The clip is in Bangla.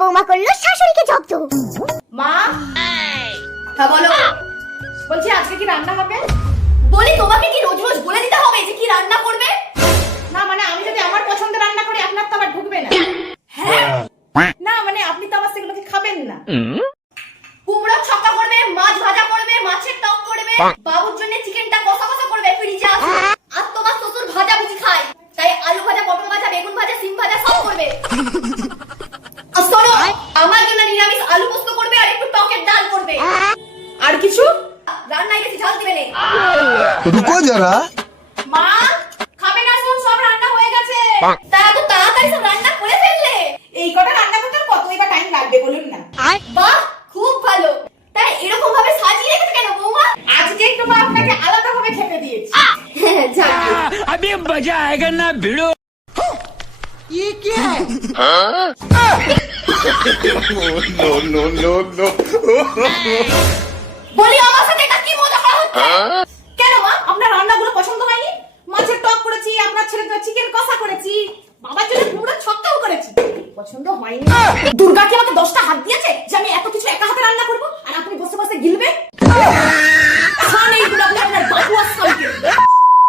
বৌমা করলো শাশুড়িকে জব্দ। মা, হ্যাঁ বলো। বলছি আজকে কি রান্না হবে? বলি তোমাকে কি রোজ রোজ বলে দিতে হবে যে কি রান্না করবে? না মানে আমি যদি আমার পছন্দের রান্না করি আপনার তো আবার ঢুকবে না। হ্যাঁ না মানে আপনি তো আমার সেগুলোকে খাবেন না। কুমড়ো ছক্কা করবে, মাছ ভাজা করবে, মাছের টক করবে, বাবুর জন্য চিকেনটা কষা কষা করবে, ফ্রিজে আছে। আর তোমার শ্বশুর ভাজা ভুজি খায়, তাই আলু ভাজা, পটল ভাজা, বেগুন ভাজা, সিম ভাজা সব করবে। আর শোনো, আমার জন্য নিরামিষ আলু পোস্ত করবে আর একটু টকের ডাল করবে। আর কিছু? রান্নায় বেশি ঝাল দিবে না। रुको जरा। মা, খাবে না শুন, সব রান্না হয়ে গেছে। তা তো তাড়াতাড়ি সব রান্না করে ফেললে। এই কটা রান্না করতে আর কতই বা টাইম লাগবে বলুন না? বাহ, খুব ভালো। তাই এরকম ভাবে সাজিয়ে রেখেছে কেন বৌমা? আজকে একটু মা আপনাকে আলাদা ভাবে খেতে দিয়েছি। যাক। अभी मजा आएगा ना भिड़ो। No no no no। বলি আমার সাথে এটা কি মজা করা হচ্ছে? কেন মা আপনার রান্নাগুলো পছন্দ হয়নি? মাছের টক করেছি, আপনার ছেলের জন্য চিকেন কষা করেছি, বাবার জন্য কুমড়োর ছক্কাও করেছি, পছন্দ হয়নি? দুর্গা কি আমাকে 10টা হাত দিয়ে